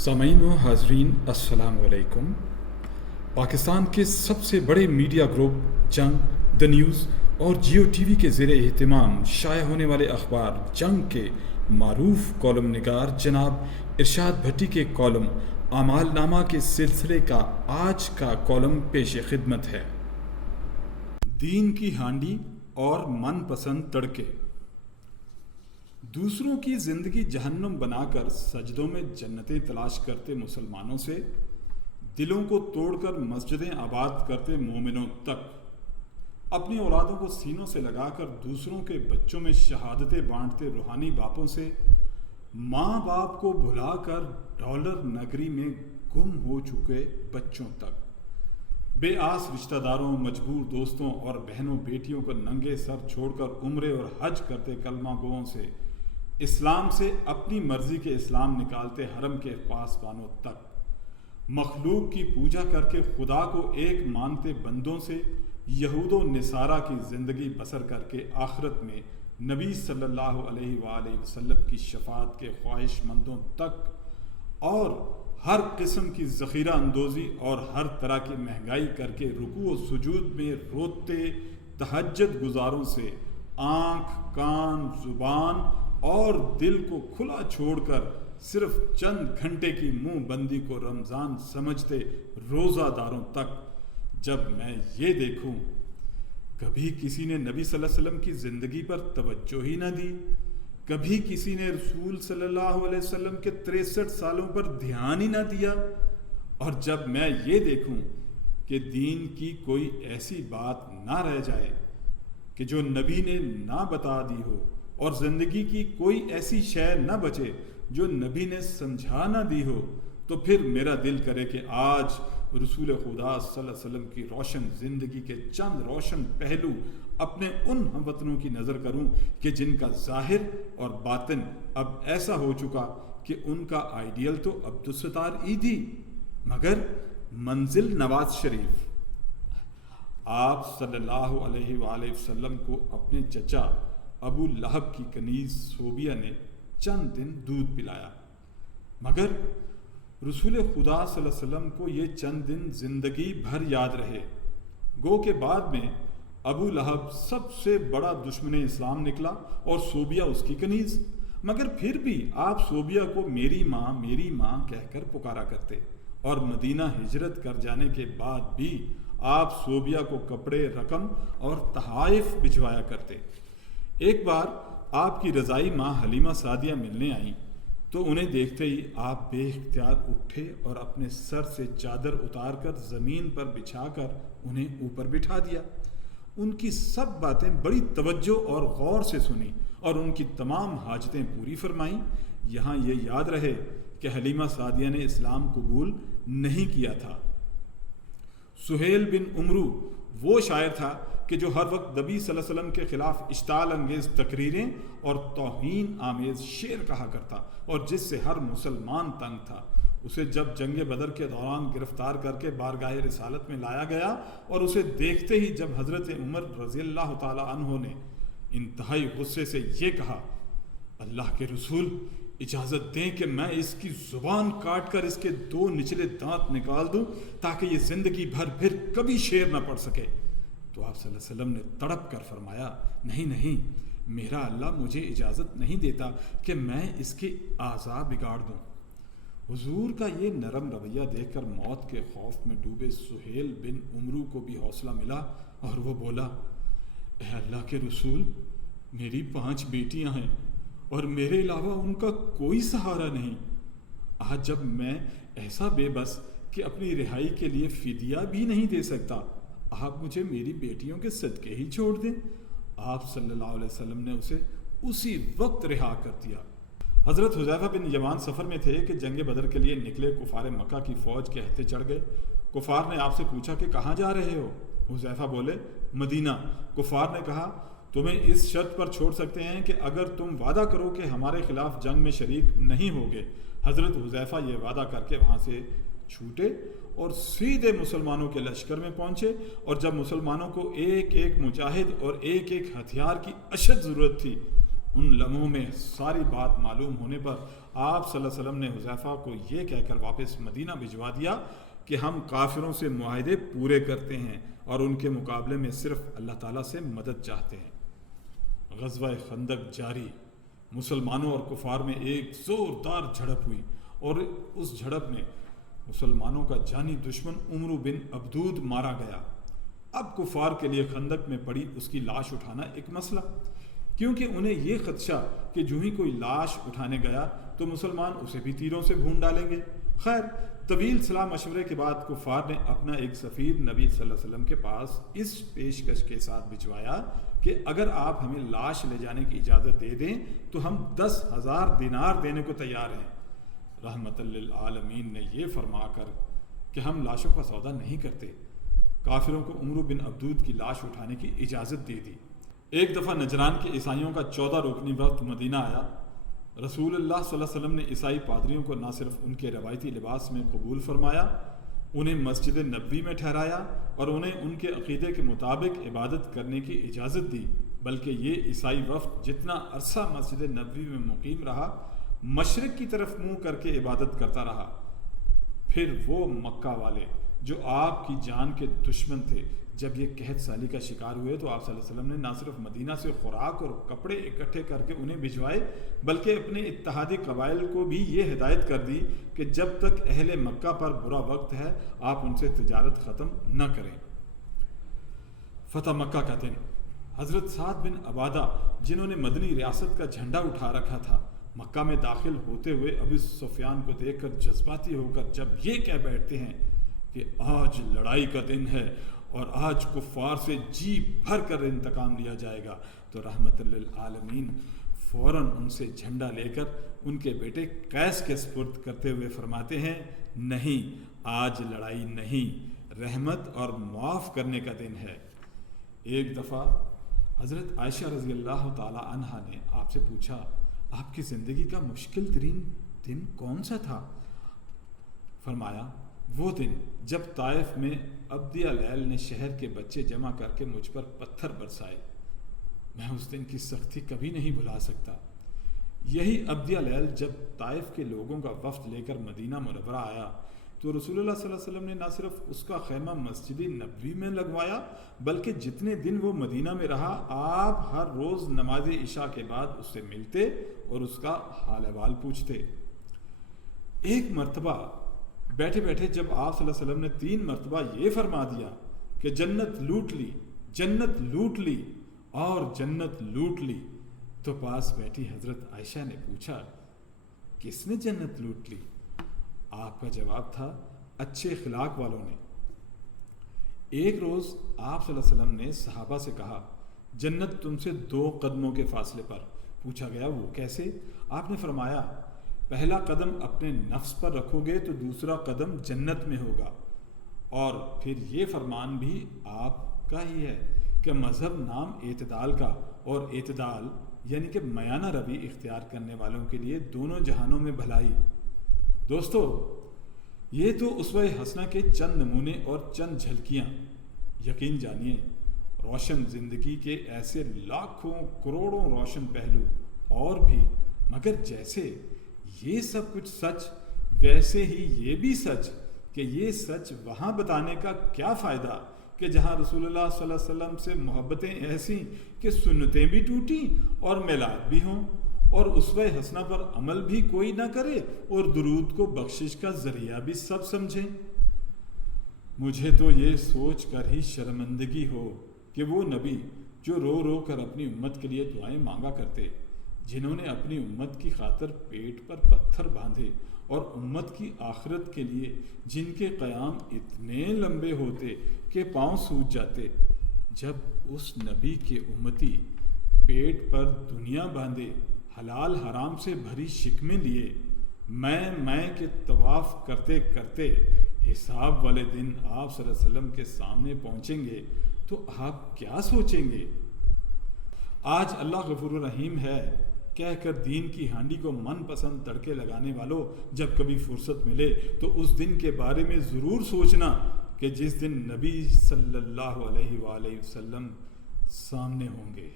سامعین و حاضرین السلام علیکم۔ پاکستان کے سب سے بڑے میڈیا گروپ جنگ، دا نیوز اور جیو ٹی وی کے زیر اہتمام شائع ہونے والے اخبار جنگ کے معروف کالم نگار جناب ارشاد بھٹی کے کالم اعمال نامہ کے سلسلے کا آج کا کالم پیش خدمت ہے۔ دین کی ہانڈی اور من پسند تڑکے۔ دوسروں کی زندگی جہنم بنا کر سجدوں میں جنتیں تلاش کرتے مسلمانوں سے دلوں کو توڑ کر مسجدیں آباد کرتے مومنوں تک، اپنی اولادوں کو سینوں سے لگا کر دوسروں کے بچوں میں شہادتیں بانٹتے روحانی باپوں سے ماں باپ کو بھلا کر ڈالر نگری میں گم ہو چکے بچوں تک، بے آس رشتہ داروں، مجبور دوستوں اور بہنوں بیٹیوں کو ننگے سر چھوڑ کر عمرے اور حج کرتے کلمہ گوؤں سے، اسلام سے اپنی مرضی کے اسلام نکالتے حرم کے پاسبانوں تک، مخلوق کی پوجا کر کے خدا کو ایک مانتے بندوں سے یہود و نصارہ کی زندگی بسر کر کے آخرت میں نبی صلی اللہ علیہ وآلہ وسلم کی شفاعت کے خواہش مندوں تک، اور ہر قسم کی ذخیرہ اندوزی اور ہر طرح کی مہنگائی کر کے رکوع و سجود میں روتے تہجد گزاروں سے آنکھ، کان، زبان اور دل کو کھلا چھوڑ کر صرف چند گھنٹے کی منہ بندی کو رمضان سمجھتے روزہ داروں تک، جب میں یہ دیکھوں کبھی کسی نے نبی صلی اللہ علیہ وسلم کی زندگی پر توجہ ہی نہ دی، کبھی کسی نے رسول صلی اللہ علیہ وسلم کے 63 سالوں پر دھیان ہی نہ دیا، اور جب میں یہ دیکھوں کہ دین کی کوئی ایسی بات نہ رہ جائے کہ جو نبی نے نہ بتا دی ہو، اور زندگی کی کوئی ایسی شے نہ بچے جو نبی نے سمجھا نہ دی ہو، تو پھر میرا دل کرے کہ آج رسول خدا صلی اللہ علیہ وسلم کی روشن زندگی کے چند روشن پہلو اپنے ان ہم وطنوں کی نظر کروں کہ جن کا ظاہر اور باطن اب ایسا ہو چکا کہ ان کا آئیڈیل تو عبدالستار عیدی مگر منزل نواز شریف۔ آپ صلی اللہ علیہ وآلہ وسلم کو اپنے چچا ابو لہب کی کنیز صوبیہ نے چند دن دودھ پلایا، مگر رسول خدا صلی اللہ علیہ وسلم کو یہ چند دن زندگی بھر یاد رہے۔ گو کے بعد میں ابو لہب سب سے بڑا دشمن اسلام نکلا اور صوبیہ اس کی کنیز، مگر پھر بھی آپ صوبیہ کو میری ماں کہہ کر پکارا کرتے، اور مدینہ ہجرت کر جانے کے بعد بھی آپ صوبیہ کو کپڑے، رقم اور تحائف بھجوایا کرتے۔ ایک بار آپ کی رضائی ماں حلیمہ سعدیہ ملنے آئیں تو انہیں دیکھتے ہی آپ بے اختیار اٹھے اور اپنے سر سے چادر اتار کر زمین پر بچھا کر انہیں اوپر بٹھا دیا۔ ان کی سب باتیں بڑی توجہ اور غور سے سنی اور ان کی تمام حاجتیں پوری فرمائیں۔ یہاں یہ یاد رہے کہ حلیمہ سعدیہ نے اسلام قبول نہیں کیا تھا۔ سہیل بن عمرو وہ شاعر تھا کہ جو ہر وقت نبی صلی اللہ علیہ وسلم کے خلاف اشتعال انگیز تقریریں اور توہین آمیز شعر کہا کرتا، اور جس سے ہر مسلمان تنگ تھا۔ اسے جب جنگ بدر کے دوران گرفتار کر کے بارگاہ رسالت میں لایا گیا اور اسے دیکھتے ہی جب حضرت عمر رضی اللہ تعالی عنہ نے انتہائی غصے سے یہ کہا، اللہ کے رسول اجازت دیں کہ میں اس کی زبان کاٹ کر اس کے 2 نچلے دانت نکال دوں تاکہ یہ زندگی بھر پھر کبھی شعر نہ پڑھ سکے، تو آپ صلی اللہ علیہ وسلم نے تڑپ کر فرمایا، نہیں، میرا اللہ مجھے اجازت نہیں دیتا کہ میں اس کے اعضاء بگاڑ دوں۔ حضور کا یہ نرم رویہ دیکھ کر موت کے خوف میں ڈوبے سہیل بن عمرو کو بھی حوصلہ ملا اور وہ بولا، اے اللہ کے رسول، میری 5 بیٹیاں ہیں اور میرے علاوہ ان کا کوئی سہارا نہیں۔ آج جب میں ایسا بے بس کہ اپنی رہائی کے لیے فدیہ بھی نہیں دے سکتا، آپ مجھے میری بیٹیوں کے صدقے ہی چھوڑ دیں۔ آپ صلی اللہ علیہ وسلم نے اسے اسی وقت رہا کر دیا۔ حضرت حذیفہ بن یمان سفر میں تھے کہ جنگ بدر کے لیے نکلے کفار مکہ کی فوج کے ہتھے چڑھ گئے۔ کفار نے آپ سے پوچھا کہ کہاں جا رہے ہو؟ حذیفہ بولے، مدینہ۔ کفار نے کہا، تمہیں اس شرط پر چھوڑ سکتے ہیں کہ اگر تم وعدہ کرو کہ ہمارے خلاف جنگ میں شریک نہیں ہوگے۔ حضرت حذیفہ یہ وعدہ کر کے وہاں سے چھوٹے اور سیدھے مسلمانوں کے لشکر میں پہنچے، اور جب مسلمانوں کو ایک ایک مجاہد اور ایک ایک ہتھیار کی اشد ضرورت تھی ان لمحوں میں ساری بات معلوم ہونے پر آپ صلی اللہ علیہ وسلم نے حذیفہ کو یہ کہہ کر واپس مدینہ بھجوا دیا کہ ہم کافروں سے معاہدے پورے کرتے ہیں اور ان کے مقابلے میں صرف اللہ تعالیٰ سے مدد چاہتے ہیں۔ غزوہ خندق جاری، مسلمانوں اور کفار میں ایک زوردار جھڑپ ہوئی اور اس جھڑپ میں مسلمانوں کا جانی دشمن عمرو بن عبدود مارا گیا۔ اب کفار کے لیے خندق میں پڑی اس کی لاش اٹھانا ایک مسئلہ، کیونکہ انہیں یہ خدشہ کہ جو ہی کوئی لاش اٹھانے گیا تو مسلمان اسے بھی تیروں سے بھون ڈالیں گے۔ خیر، طویل صلاح مشورے کے بعد کفار نے اپنا ایک سفیر نبی صلی اللہ علیہ وسلم کے پاس اس پیشکش کے ساتھ بھجوایا کہ اگر آپ ہمیں لاش لے جانے کی اجازت دے دیں تو ہم 10,000 دینار دینے کو تیار ہیں۔ رحمت للعالمین نے یہ فرما کر کہ ہم لاشوں کا سودا نہیں کرتے، کافروں کو عمرو بن عبدود کی لاش اٹھانے کی اجازت دے دی۔ ایک دفعہ نجران کے عیسائیوں کا 14 رکنی وفد مدینہ آیا۔ رسول اللہ صلی اللہ علیہ وسلم نے عیسائی پادریوں کو نہ صرف ان کے روایتی لباس میں قبول فرمایا، انہیں مسجد نبوی میں ٹھہرایا اور انہیں ان کے عقیدے کے مطابق عبادت کرنے کی اجازت دی، بلکہ یہ عیسائی وفد جتنا عرصہ مسجد نبوی میں مقیم رہا، مشرق کی طرف منہ کر کے عبادت کرتا رہا۔ پھر وہ مکہ والے جو آپ کی جان کے دشمن تھے، جب یہ قحط سالی کا شکار ہوئے تو آپ صلی اللہ علیہ وسلم نے نہ صرف مدینہ سے خوراک اور کپڑے اکٹھے کر کے انہیں بھجوائے، بلکہ اپنے اتحادی قبائل کو بھی یہ ہدایت کر دی کہ جب تک اہل مکہ پر برا وقت ہے آپ ان سے تجارت ختم نہ کریں۔ فتح مکہ کا دن، حضرت سعد بن عبادہ جنہوں نے مدنی ریاست کا جھنڈا اٹھا رکھا تھا، مکہ میں داخل ہوتے ہوئے ابو سفیان کو دیکھ کر جذباتی ہو کر جب یہ کہہ بیٹھتے ہیں کہ آج لڑائی کا دن ہے اور آج کفار سے جی بھر کر انتقام لیا جائے گا، تو رحمت للعالمین فوراً ان سے جھنڈا لے کر ان کے بیٹے قیس کے سپرد کرتے ہوئے فرماتے ہیں، نہیں، آج لڑائی نہیں، رحمت اور معاف کرنے کا دن ہے۔ ایک دفعہ حضرت عائشہ رضی اللہ تعالی عنہا نے آپ سے پوچھا، آپ کی زندگی کا مشکل ترین دن کون سا تھا؟ فرمایا، وہ دن جب طائف میں عبدیہ لیل نے شہر کے بچے جمع کر کے مجھ پر پتھر برسائے، میں اس دن کی سختی کبھی نہیں بھلا سکتا۔ یہی عبدیہ لیل جب طائف کے لوگوں کا وفد لے کر مدینہ منورہ آیا تو رسول اللہ صلی اللہ علیہ وسلم نے نہ صرف اس کا خیمہ مسجد نبوی میں لگوایا، بلکہ جتنے دن وہ مدینہ میں رہا آپ ہر روز نماز عشاء کے بعد اس سے ملتے اور اس کا حال احوال پوچھتے۔ ایک مرتبہ بیٹھے بیٹھے جب آپ صلی اللہ علیہ وسلم نے 3 مرتبہ یہ فرما دیا کہ جنت لوٹ لی، جنت لوٹ لی اور جنت لوٹ لی، تو پاس بیٹھی حضرت عائشہ نے پوچھا، کس نے جنت لوٹ لی؟ آپ کا جواب تھا، اچھے اخلاق والوں نے۔ ایک روز آپ صلی اللہ علیہ وسلم نے صحابہ سے کہا، جنت تم سے 2 قدموں کے فاصلے پر۔ پوچھا گیا وہ کیسے؟ آپ نے فرمایا، پہلا قدم اپنے نفس پر رکھو گے تو دوسرا قدم جنت میں ہوگا، اور پھر یہ فرمان بھی آپ کا ہی ہے کہ مذہب نام اعتدال کا، اور اعتدال یعنی کہ میانہ روی اختیار کرنے والوں کے لیے دونوں جہانوں میں بھلائی۔ دوستو، یہ تو اسوہ حسنہ کے چند نمونے اور چند جھلکیاں، یقین جانیے روشن زندگی کے ایسے لاکھوں کروڑوں روشن پہلو اور بھی، مگر جیسے یہ سب کچھ سچ ویسے ہی یہ بھی سچ کہ یہ سچ وہاں بتانے کا کیا فائدہ کہ جہاں رسول اللہ صلی اللہ علیہ وسلم سے محبتیں ایسی کہ سنتیں بھی ٹوٹیں اور میلاد بھی ہوں، اور اسوہ حسنہ پر عمل بھی کوئی نہ کرے اور درود کو بخشش کا ذریعہ بھی سب سمجھیں۔ مجھے تو یہ سوچ کر ہی شرمندگی ہو کہ وہ نبی جو رو رو کر اپنی امت کے لیے دعائیں مانگا کرتے، جنہوں نے اپنی امت کی خاطر پیٹ پر پتھر باندھے اور امت کی آخرت کے لیے جن کے قیام اتنے لمبے ہوتے کہ پاؤں سوج جاتے، جب اس نبی کے امتی پیٹ پر دنیا باندھے حلال حرام سے بھری شکمیں لیے میں کے طواف کرتے کرتے حساب والے دن آپ صلی اللہ علیہ وسلم کے سامنے پہنچیں گے تو آپ کیا سوچیں گے؟ آج اللہ غفور الرحیم ہے کہہ کر دین کی ہانڈی کو من پسند تڑکے لگانے والوں جب کبھی فرصت ملے تو اس دن کے بارے میں ضرور سوچنا کہ جس دن نبی صلی اللہ علیہ وآلہ وسلم سامنے ہوں گے۔